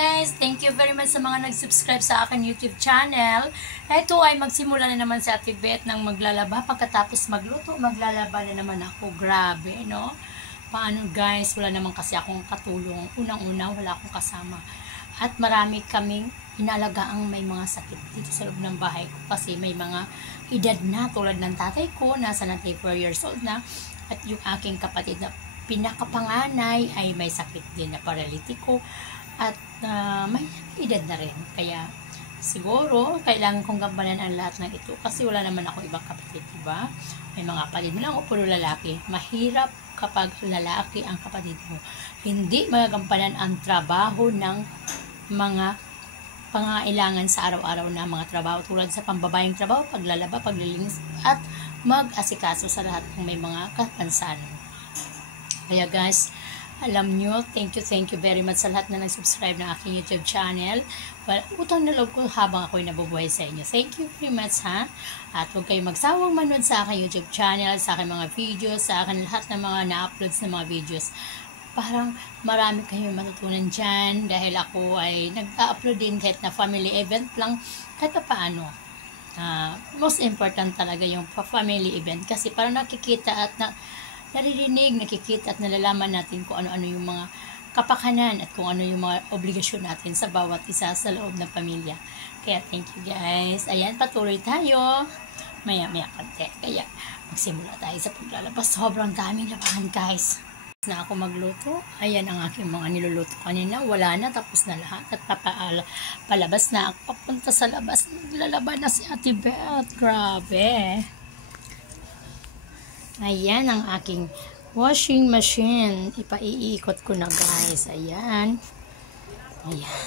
Guys, thank you very much sa mga nag-subscribe sa akin YouTube channel. Ito ay magsimula na naman si Ate Beth ng maglalaba. Pagkatapos magluto, maglalaba na naman ako. Grabe, no? Paano guys? Wala naman kasi akong katulong. Unang-una, wala akong kasama. At marami kaming inalagaang may mga sakit dito sa loob ng bahay ko. Kasi may mga edad na tulad ng tatay ko, nasa 94 years old na. At yung aking kapatid na pinakapanganay ay may sakit din na paralitiko. At may edad na rin. Kaya siguro kailangan kong gampanan ang lahat ng ito kasi wala naman ako ibang kapatid, diba? May mga kapatid mo lang o puro lalaki. Mahirap kapag lalaki ang kapatid mo. Hindi magagampanan ang trabaho ng mga pangailangan sa araw-araw na mga trabaho tulad sa pambabayang trabaho, paglalaba, paglilinis at mag-asikaso sa lahat ng may mga kapansanan. Kaya guys, alam nyo, thank you very much sa lahat na nag-subscribe ng aking YouTube channel. Well, utang na loob ko habang ako'y nabubuhay sa inyo. Thank you very much, ha? At huwag kayong magsawang manood sa aking YouTube channel, sa aking mga videos, sa aking lahat ng mga na-uploads na mga videos. Parang marami kayong matutunan dyan dahil ako ay nag-upload din kahit na family event lang, kahit pa paano. Most important talaga yung family event kasi parang nakikita at naririnig, nakikita at nalalaman natin kung ano-ano yung mga kapakanan at kung ano yung mga obligasyon natin sa bawat isa sa loob ng pamilya. Kaya thank you guys. Ayan, patuloy tayo. Maya-maya konti. Kaya magsimula tayo sa paglalabas. Sobrang daming labahan guys. Na ako magluto. Ayan ang aking mga niluluto kanina. Wala na, tapos na lahat. At palabas na ako. Papunta sa labas. Naglalaban na si Ate Beth. Grabe. Ayan ang aking washing machine. Ipaiikot ko na guys. Ayan. Ayan.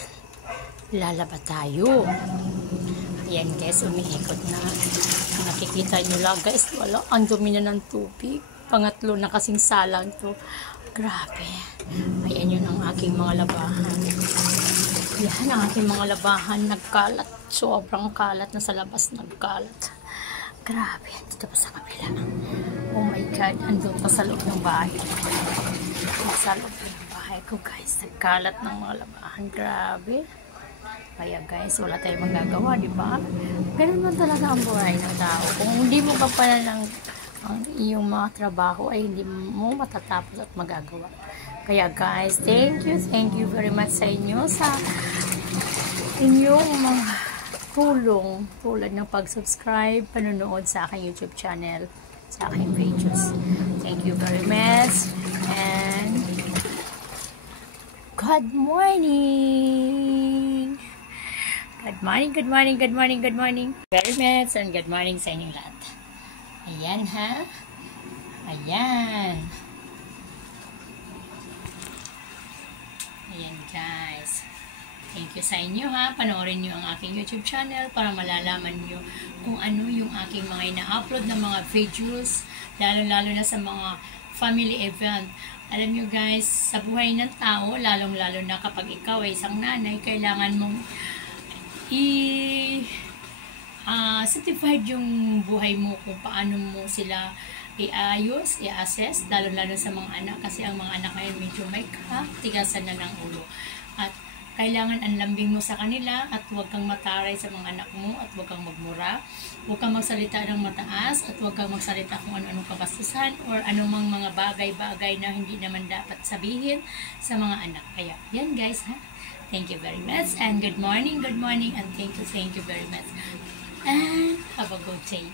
Lalaba tayo. Ayan guys, umiikot na. Nakikita nyo lang guys. Wala, ang dumi na ng tubig. Pangatlo na kasing salang to. Grabe. Ayan yun ang aking mga labahan. Ayan ang aking mga labahan. Nagkalat. Sobrang kalat na sa labas. Nagkalat. Grabe. Dito pa sa kabila. Oh my God, andun pa sa loob ng bahay. Sa loob ng bahay ko guys, nagkalat ng mga labahan. Grabe. Kaya guys, wala tayong magagawa, di ba? Ganun man talaga ang buhay ng tao. Kung hindi mo pa pala ng ang iyong mga trabaho, ay hindi mo matatapos at magagawa. Kaya guys, thank you very much sa inyo sa inyong mga tulong tulad ng pag-subscribe, panonood sa aking YouTube channel, sa aking pages. Thank you very much. And good morning. Good morning, good morning, good morning, good morning. Very much and good morning sa inyong lahat. Ayan ha. Ayan. Ayan guys. Thank you sa inyo ha. Panoorin nyo ang aking YouTube channel para malalaman nyo kung ano yung aking mga ina-upload na mga videos, lalo-lalo na sa mga family event. Alam nyo guys, sa buhay ng tao, lalong-lalo na kapag ikaw ay isang nanay, kailangan mong certified yung buhay mo kung paano mo sila i-ayos, i-assess, lalo-lalo sa mga anak kasi ang mga anak ngayon medyo may katigasan na ng ulo. At kailangan ang lambing mo sa kanila at huwag kang mataray sa mga anak mo at huwag kang magmura. Huwag kang magsalita ng mataas at huwag kang magsalita kung ano-anong kabastusan or anumang mga bagay-bagay na hindi naman dapat sabihin sa mga anak. Kaya, yan guys ha. Thank you very much and good morning and thank you very much. And have a good day.